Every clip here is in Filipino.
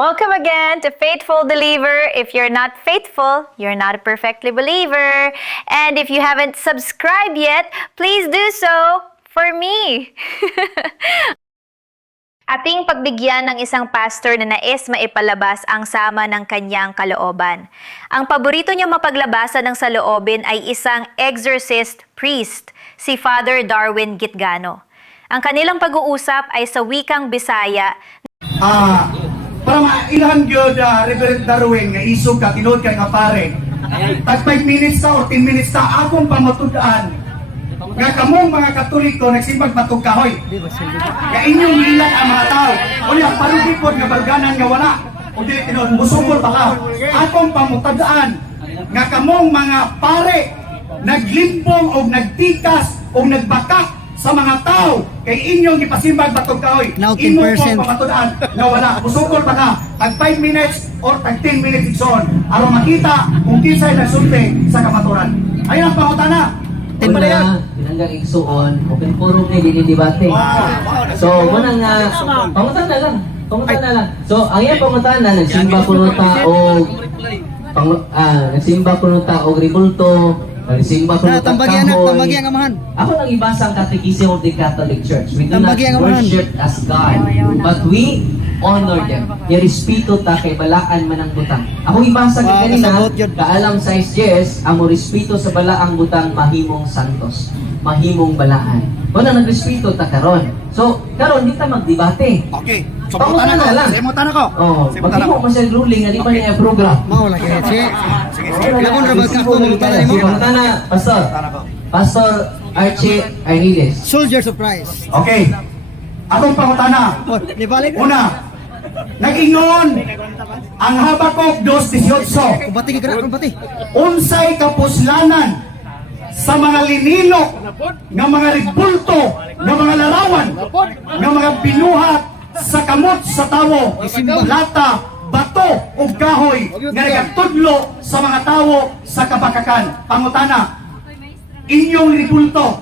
Welcome again to Faithful Believer. If you're not faithful, you're not a perfectly believer. And if you haven't subscribed yet, please do so for me. Ating pagbigyan ng isang pastor na nais maipalabas ang sama ng kanyang kalooban. Ang paborito niya mapaglabasan ng saloobin ay isang exorcist priest, si Father Darwin Gitgano. Ang kanilang pag-uusap ay sa wikang Bisaya. Para mailan yun, Reverend Darwin, nga isog ka, tinood ka nga pare. Tag 5 minutes ta o 10 minutes ta, akong pamatudaan. Nga kamong mga Katoliko, nagsimbag matug kahoy. Nga inyong lilat ang mga tao. O yan, parugipod nga balganan nga wala. O dili tinood, musungol pa ka. Akong pamutadaan. Nga kamong mga pare, naglimpong o nagtikas o nagbakak sa mga tao kay inyong ipasimbag batog kahoy. Imo po pamatudaan na wala. Musungkol pa ka. Tag 5 minutes or tag 10 minutes ikson. Aron makita kung kinsay nagsulti sa kamaturan. Ayun ang pangutana. Una, pinanggang igsuon, open forum ni dinidibate. So, muna nga, pangutan na lang. So, ang iyang pangutan na, nagsimba kuno ta og ribulto, nagsimba kuno ta kahoy. Ako nang ibasa ang Catechism of the Catholic Church. We do not worship as God, but we honor them. Irespeto ta kay balaan man ang butang. Ako ibasa kay kanina, kaalam sa SGS, ang respeto sa balaang butang mahimong santos, mahimong balaan. Wala nagrespeto ta karon. So, karon di ta magdebate. Okay. So, pangutan na lang. Simutan ako. Oh, maghimo man siya ruling, di pa niya program. Mao lagi. Sige. Lakon ra ba ka ko Pangutan na, Pastor. Pastor Archie Arnides. Soldiers of Christ. Okay. Atong pangutana. Ni balik. Una, nag-ingon ang Habakuk 2:18. Bati ka bati. Unsay kapuslanan sa mga linilok nga mga ribulto nga mga larawan nga mga binuhat sa kamot sa tawo, lata, bato ug kahoy nga nagatudlo sa mga tawo sa kabakakan. Pangutana, inyong ribulto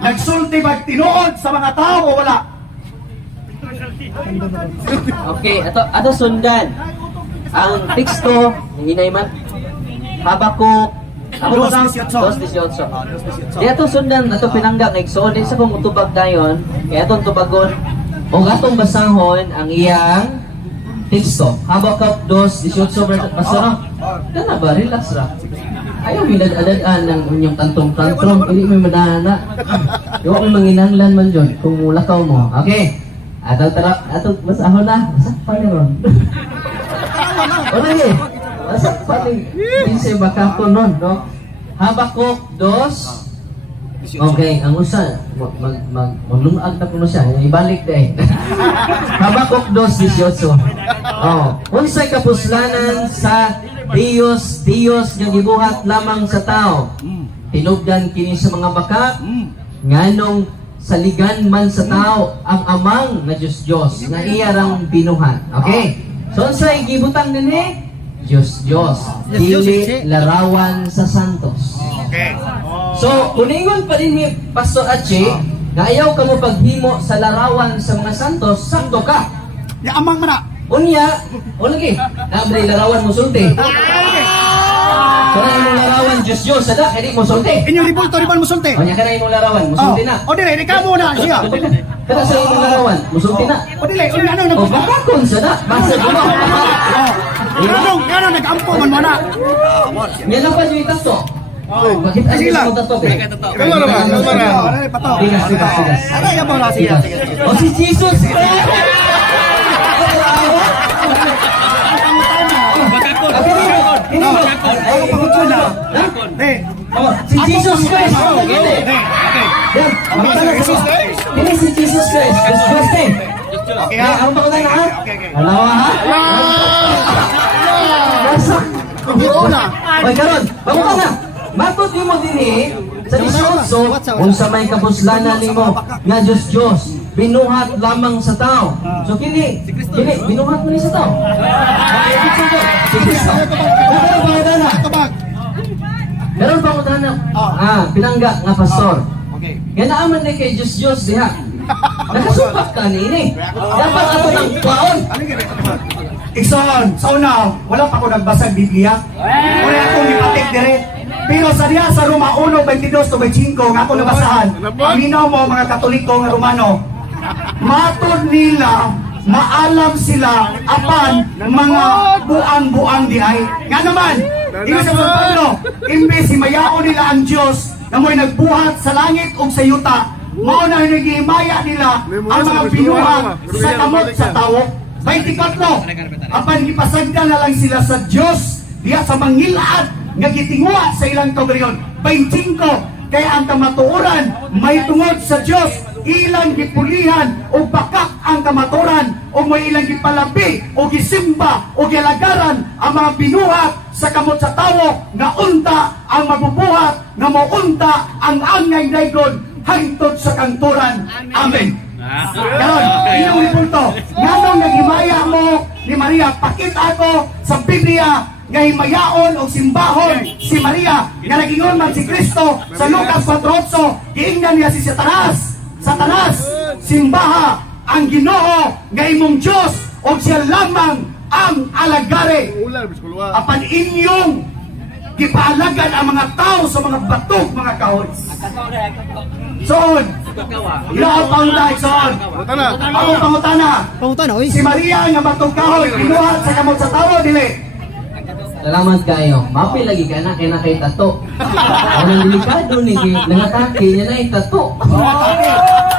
nagsulti ba tinuod sa mga tao o wala? Okay, ato sundan. Ang teksto, hindi na iman. Habakuk, ako ba 2:18. Di ato sundan, ato pinangga, nagsuon din sa kong utubag dayon, kaya atong tubagon, o atong basahon ang iyang teksto. Habakuk 2:18, basta na, kana ba, relax ra. Ayaw minad-adadaan ng inyong tantong-tantong, hindi mo manana. Yung may manginanglan man dyan, kung mulakaw mo. Okay. Ato basahon na. Masak pa ni ron. O lagi. Masak pa ni. Hindi baka nun, no? Habakuk 2. Okay, ang usa. Maglungag na ko siya. Ibalik dahil. Habakuk 2:18. Oh. Unsay kapuslanan sa Diyos nga gibuhat lamang sa tao. Tinugdan kini sa mga baka. Nganong saligan man sa tao ang amang nga Diyos nga iya rang binuhat. Okay? So sa gibutang dinhi Diyos dili larawan sa santos. Okay. So uningon pa dinhi Pastor Ache nga ayaw ka mo paghimo sa larawan sa mga santos, santo ka. Ya amang mana. Unya, o lagi, nabre larawan mo sulti. So na imong larawan Diyos sada kay di mo sulti. Inyong ribulto riban mo sulti. Unya kana imong larawan, mo sulti na. O dili, di ka muna siya. Kada sa imong larawan, musulti na. O dili, ano na O bakakon sa na, basta mo. Ano nag-ampo man mo na. Yan lang pa yung itato. Bakit ay Sige lang. mo tato? Kalma naman, kalma na. Pato. Sigas. Ano yan mo na, sige. O si Jesus! Ako pangutun na. Si Jesus Christ! Ini si Jesus Christ! Jesus Christ! Okay Ha, ang pakutan na ha? Alawa ha? Basak! Oy, karon, pakutan na! Matot mo din sa 18, kung sa may kapuslanan nimo nga Diyos, binuhat lamang sa tao. So kini, binuhat mo ni sa tao. Si Kristo. Meron pangutan na. Pinangga nga pastor. Yan naaman na kay Diyos diha. Nakasupak ka nini. Dapat ato ng baon. Ikson, sa una, wala pa ko nagbasag Biblia. Wala akong ipatik dire. Pero sa diya sa Roma 1:22-25 nga ako nabasahan, paminaw mo mga Katoliko nga Romano, matod nila, maalam sila apan mga buang-buang di ay. Nga naman, ino sa San Pablo, imbes si mayaon nila ang Diyos na mo'y nagbuhat sa langit o sa yuta, mao na nagihimaya nila ang mga binuhang sa kamot sa tawo. 24, apan gipasagdan na lang sila sa Diyos diya sa mangilaad nga gitingwa sa ilang kaguriyon. 25, kaya ang kamatuoran may tungod sa Diyos, ilang gipulihan o bakak ang kamaturan o may ilang gipalabi o gisimba o gilagaran ang mga binuhat sa kamot sa tawo nga unta ang mabubuhat nga maunta ang angay daygon hangtod sa kanturan. Amen. Ganon, inyong ripulto. Nganong naghimaya mo ni Maria, pakita ako sa Biblia nga himayaon o simbahon si Maria nga nagingon man si Kristo sa Lucas 4:8, giingnan niya si Satanas. Satanas, simbaha ang Ginoo nga imong Diyos o siya lamang ang alagare. Apan inyong gipaalagan ang mga tao sa mga batok, mga kahoy. Soon, ilaw panguday, soon. Ako pangutana, Pangutan, oy. si Maria nga batok kahoy, binuhat sa kamot sa tao, dili. Salamat kayo. Mapi lagi ka na kay na kay tato. Ang delikado ni nangatake niya na tato.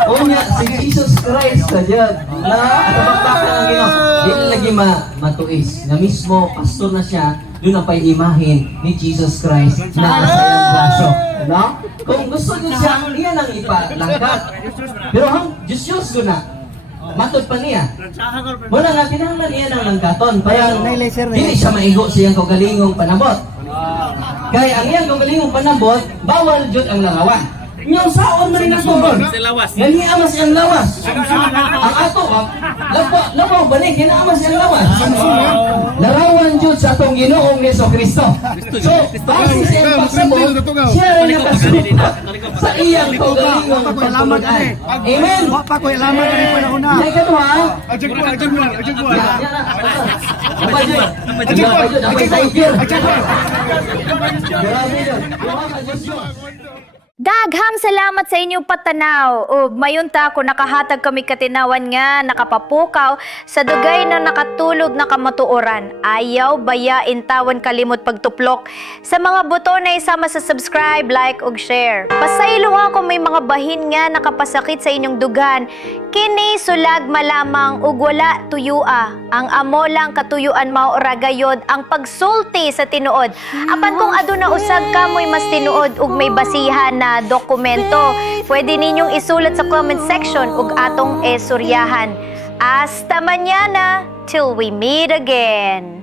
O niya si Jesus Christ sa diyan. Na atabak ang Ginoo. Dili lagi matuis. Na mismo pastor na siya, doon na pa'y imahin ni Jesus Christ na sa iyang braso. No? Kung gusto niyo siya, iyan ang ipalangkat. Pero hang Diyos ko na. Matod pa niya. Mula nga pinahanglan niya ng langkaton. Parang dili siya maigo siyang kaugalingong panabot. Kaya ang iyang kaugalingong panabot, bawal jud ang langawan. Yung saon na rin ang tubon. Ganiamas ang lawas. Ang ato, labaw balik, ginaamas ang lawas. Larawan jud sa atong Ginoong Jesucristo. So, base sa iyang pagsabot, siya rin ang pagsabot sa iyang kaugalingong pagpamagaan. Amen? Pa ko ilaman na rin pa na Yan ka to ha? Daghang salamat sa inyong patanaw. Ug mayon ta ko nakahatag kami katinawan nga nakapapukaw sa dugay na nakatulog na kamatuoran. Ayaw bayain tawon kalimot pagtuplok sa mga buton na isama sa subscribe, like ug share. Pasaylo nga kung may mga bahin nga nakapasakit sa inyong dugan. Kini sulag malamang ug wala tuyua. Ang amo lang katuyuan mao ora gayod ang pagsulti sa tinuod. Apan kung aduna usag kamoy mas tinuod ug may basihan na dokumento, pwede ninyong isulat sa comment section ug atong esuryahan. Hasta mañana till we meet again.